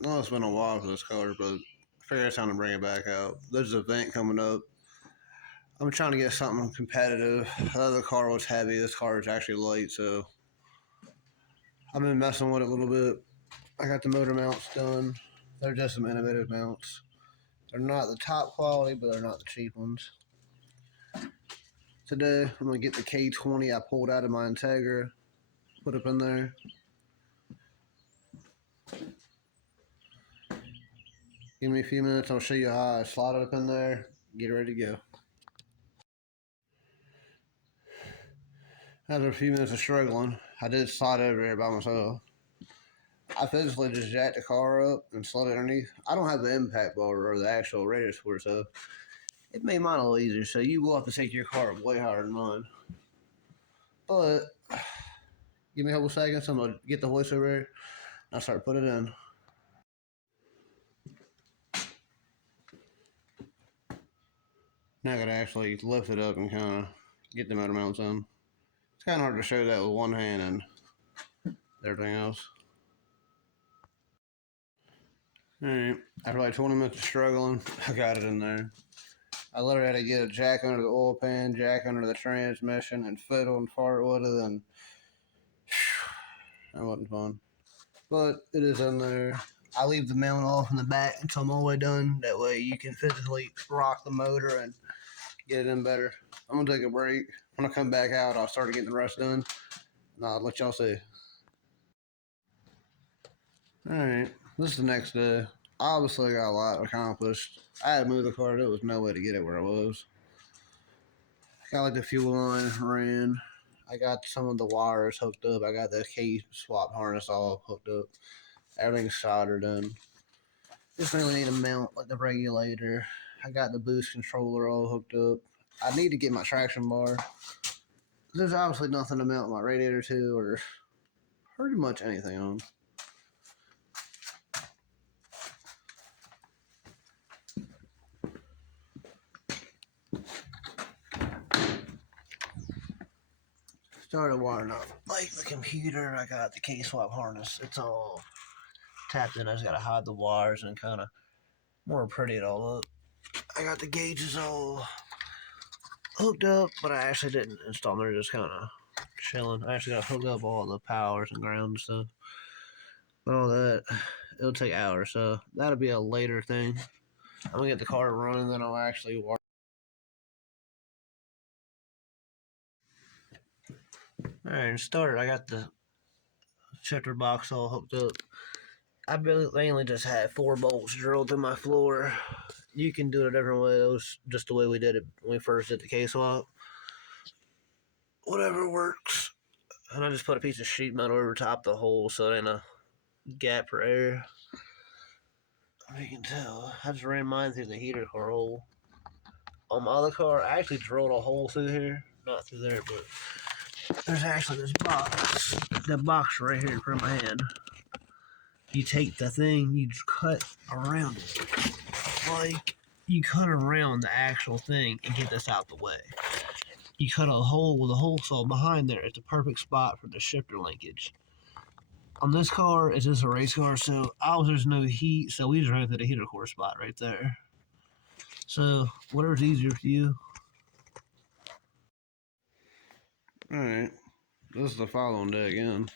No, it's been a while for this car, but I figured it's time to bring it back out. There's an event coming up. I'm trying to get something competitive. The other car was heavy. This car is actually light, so I've been messing with it a little bit. I got the motor mounts done. They're just some innovative mounts. They're not the top quality, but they're not the cheap ones. Today, I'm going to get the K20 I pulled out of my Integra, put up in there. Give me a few minutes, I'll show you how I slide it up in there, get ready to go. After a few minutes of struggling, I did slide over there by myself. I physically just jacked the car up and slid it underneath. I don't have the impact bar or the actual radius for it, so it made mine a little easier. So you will have to take your car up way higher than mine. But give me a couple seconds, I'm gonna get the hoist over there and I'll start putting it in. Now I gotta actually lift it up and kind of get the motor mounts in. It's kind of hard to show that with one hand and everything else. Alright, after like 20 minutes of struggling, I got it in there. I literally had to get a jack under the oil pan, jack under the transmission, and fiddle and fart with it, and that wasn't fun. But it is in there. I leave the mount off in the back until I'm all the way done. That way you can physically rock the motor and get it in better. I'm gonna take a break. When I come back out, I'll start getting the rest done, and I'll let y'all see. Alright, this is the next day. Obviously, I got a lot accomplished. I had to move the car. There was no way to get it where it was. I got like the fuel line ran. I got some of the wires hooked up. I got the K swap harness all hooked up. Everything's soldered in. Just really need to mount like the regulator. I got the boost controller all hooked up. I need to get my traction bar. There's obviously nothing to mount my radiator to or pretty much anything on. Started wiring up like the computer. I got the K swap harness. It's all tapped in. I just gotta hide the wires and kind of more pretty it all up. I got the gauges all hooked up, but I actually didn't install them. They're just kind of chilling. I actually got to hook up all the powers and ground and stuff. But all that, it'll take hours, so that'll be a later thing. I'm gonna get the car running, then I'll actually work. Alright, started. I got the shifter box all hooked up. I mainly just had 4 bolts drilled through my floor. You can do it a different way. That was just the way we did it when we first did the K swap. Whatever works. And I just put a piece of sheet metal over top the hole so it ain't a gap for air. You can tell. I just ran mine through the heater core hole. On my other car, I actually drilled a hole through here. Not through there, but there's actually this box. The box right here in front of my hand. You take the thing, you just cut around it. Like, you cut around the actual thing and get this out the way. You cut a hole with a hole saw behind there. It's a perfect spot for the shifter linkage. On this car, it's just a race car, so there's no heat, so we just ran through the heater core spot right there. So, whatever's easier for you. Alright, this is the following day again.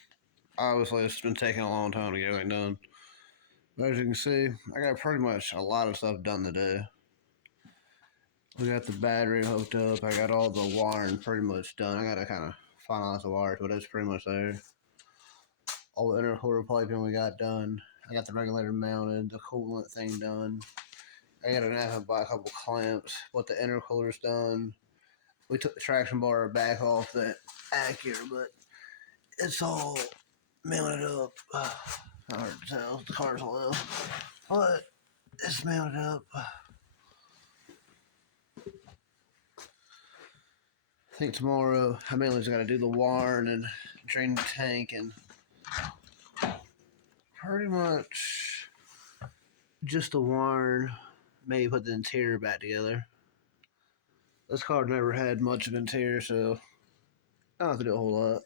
Obviously, it's been taking a long time to get everything done. But as you can see, I got pretty much a lot of stuff done today. We got the battery hooked up. I got all the wiring pretty much done. I gotta kind of finalize the wires, but it's pretty much there. All the intercooler piping we got done. I got the regulator mounted, the coolant thing done. I gotta have to buy a couple clamps, but the intercooler's done. We took the traction bar back off that Acura, but it's all mounted up. Hard to tell, the car's low, but it's mounted up. I think tomorrow I mainly just gotta do the wiring and drain the tank and pretty much just the wiring, maybe put the interior back together. This car never had much of an interior, so I don't have to do a whole lot.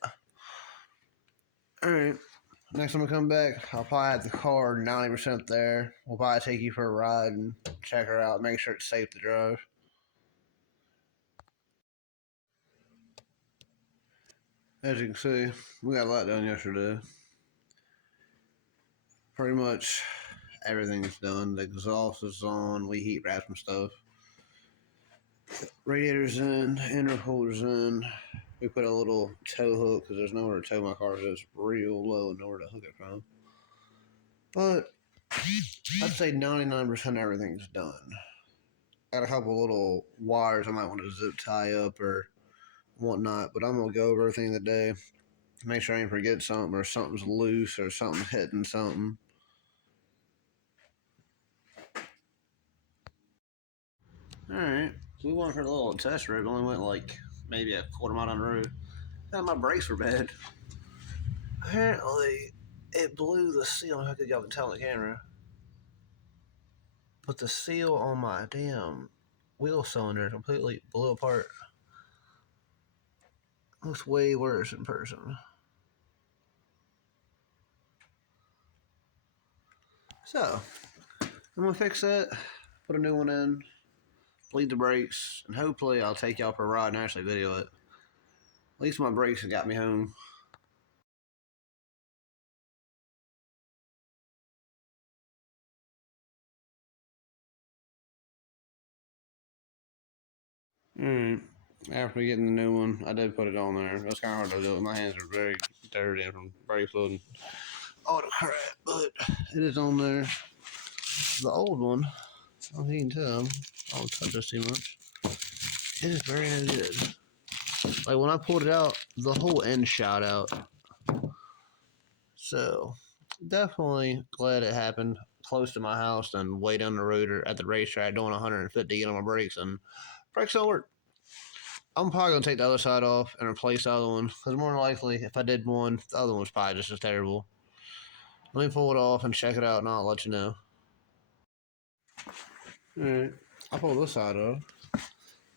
Alright, Next time I come back, I'll probably have the car 90% there. We'll probably take you for a ride and check her out, make sure it's safe to drive. As you can see, we got a lot done yesterday. Pretty much everything's done. The exhaust is on. We heat wrapped some stuff. Radiator's in. Intercooler's in. We put a little tow hook because there's nowhere to tow my car. So it's real low and nowhere to hook it from. But I'd say 99% everything's done. Got a couple little wires I might want to zip tie up or whatnot, but I'm gonna go over everything today. Make sure I didn't forget something or something's loose or something's hitting something. Alright, we went for a little test road. Only went like maybe a quarter mile down the road. And my brakes were bad. Apparently, it blew the seal. I don't know how good y'all can tell on the camera. But the seal on my damn wheel cylinder completely blew apart. Looks way worse in person. So, I'm gonna fix that, put a new one in, bleed the brakes, and hopefully I'll take y'all for a ride and actually video it. At least my brakes have got me home. Alright, after getting the new one, I did put it on there. That's kind of hard to do. My hands are very dirty from brake fluid. All the crap, but it is on there. The old one, I don't think you can tell, I don't touch this too much. It is very no good. Like when I pulled it out, the whole end shot out. So definitely glad it happened close to my house than way down the road or at the racetrack doing 150 to get on my brakes and brakes don't work. I'm probably gonna take the other side off and replace the other one because more than likely, if I did one, the other one's probably just as terrible. Let me pull it off and check it out, and I'll let you know. All right, I pulled this side off.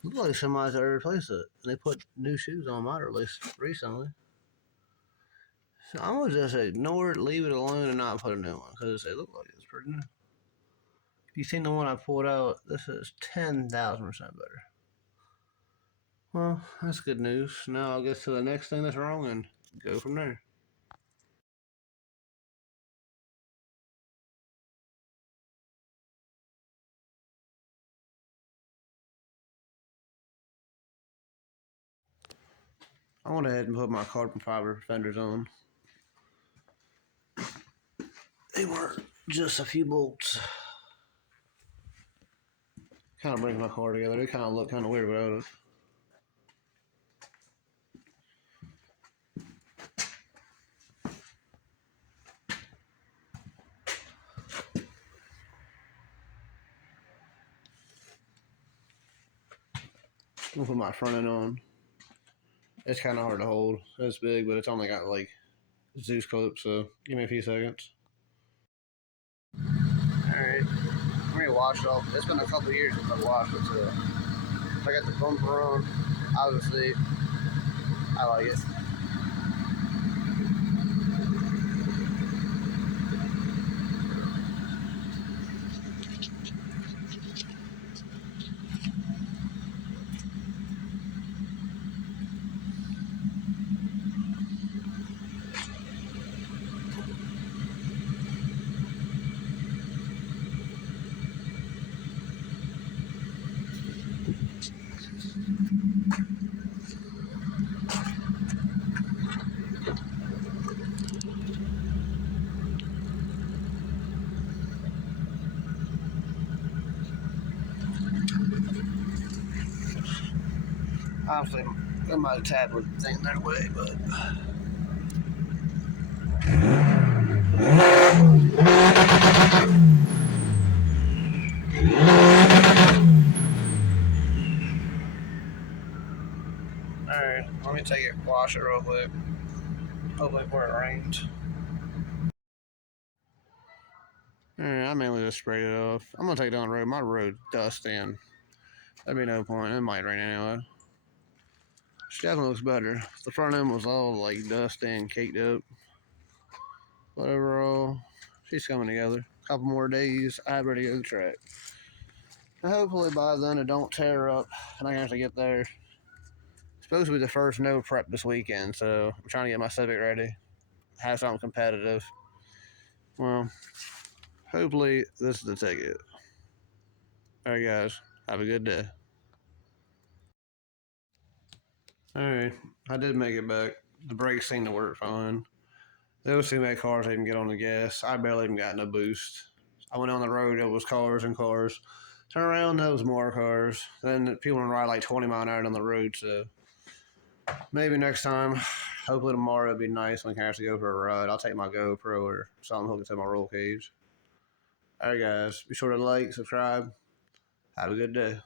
Looks like somebody's already replaced it. They put new shoes on my release recently. So I'm gonna just ignore it, leave it alone, and not put a new one because it looked like it's pretty new. If you seen the one I pulled out, this is 10,000% better. Well, that's good news. Now I'll get to the next thing that's wrong and go from there. I went ahead and put my carbon fiber fenders on. They were just a few bolts. Kind of brings my car together. They kind of look kind of weird without it. I'm gonna put my front end on. It's kind of hard to hold. It's big, but it's only got like Zeus clips, so give me a few seconds. Alright, I'm gonna wash it off. It's been a couple years since I washed it, so I got the bumper on. Obviously, I like it. Obviously, my tablet thing that way, but. Alright, let me take it, wash it real quick. Hopefully before it rains. Alright, I mainly just sprayed it off. I'm gonna take it down the road. My road dust in. There'd be no point. It might rain anyway. She definitely looks better. The front end was all like dusty and caked up. But overall, she's coming together. A couple more days, I'm ready to go track. And hopefully by then it don't tear up and I can actually get there. It's supposed to be the first no prep this weekend, so I'm trying to get my Civic ready. Have something competitive. Well, hopefully this is the ticket. Alright guys, have a good day. Alright, I did make it back. The brakes seem to work fine. There was too many cars I even get on the gas. I barely even got no boost. I went on the road, it was cars and cars. Turn around, there was more cars. Then people would ride like 20 mile an hour on the road, so maybe next time. Hopefully tomorrow it'll be nice when I can actually go for a ride. I'll take my GoPro or something hooked to my roll cage. Alright guys, be sure to like, subscribe. Have a good day.